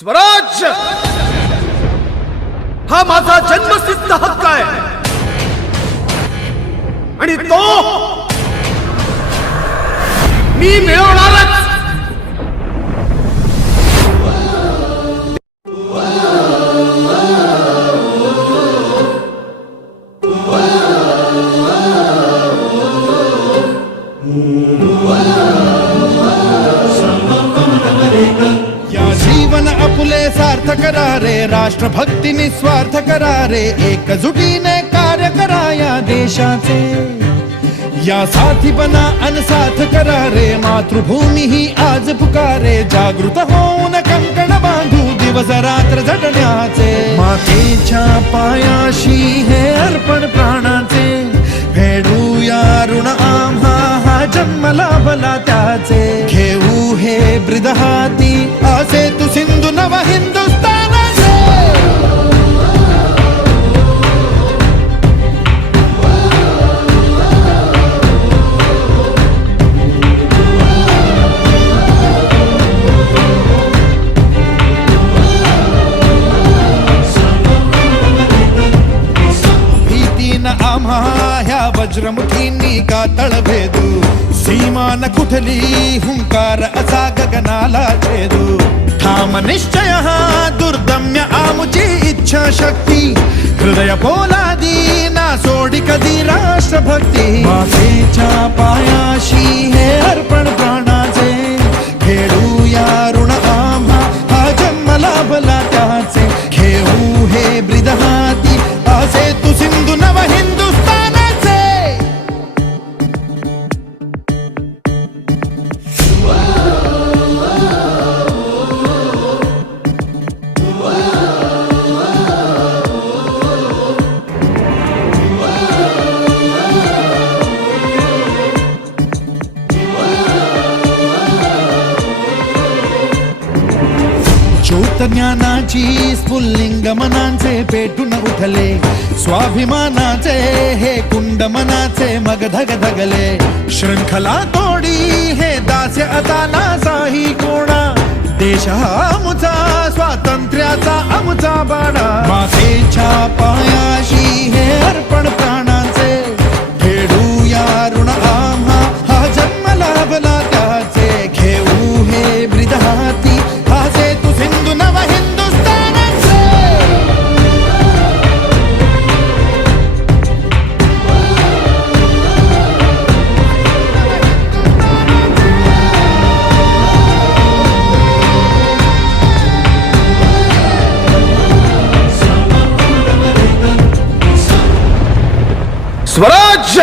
स्वराज्य हा माझा जन्मसिद्ध हक्क आहे. आणि तो मी मिळवणारच. सार्थ करा रे राष्ट्रभक्ती निस्वार्थ करा रे एकजुटीने कार्य करा या देशाचे। या साथी बना अनसाथ करा रे मातृभूमी ही आज पुकारे जागृत होऊन कंकण बांधू दिवस रात्र झटण्याचे। मातेच्या पायाशी हे अर्पण प्राणाचे फेडूया ऋण आम्हा हा जन्म लाभला त्याचे। घेऊ हे ब्रिद हाती असे तू सिंधू नव हिंदुस्थानाचे तळभेदू सीमान कुठली हुंकार असा गगनाला छेदू ठाम निश्चय हा दुर्दम्य आमुची इच्छा शक्ती हृदय पोलादी ना सोडी कधी राष्ट्रभक्ती मातेच्या पायाशी हे अर्पण प्राणाचे खेळूया ऋण ज्योत ज्ञानाची स्फुल्लिंग मनांचे पेटून उठले. स्वाभिमानाचे हे कुंड मनाचे मग धग धगले शृंखला तोडी हे दास्य आता नासाही कोणा. देश हा स्वातंत्र्याचा आमचा बाणा. मातेच्या पायाशी ಸ್ವರಾಜ್ಯ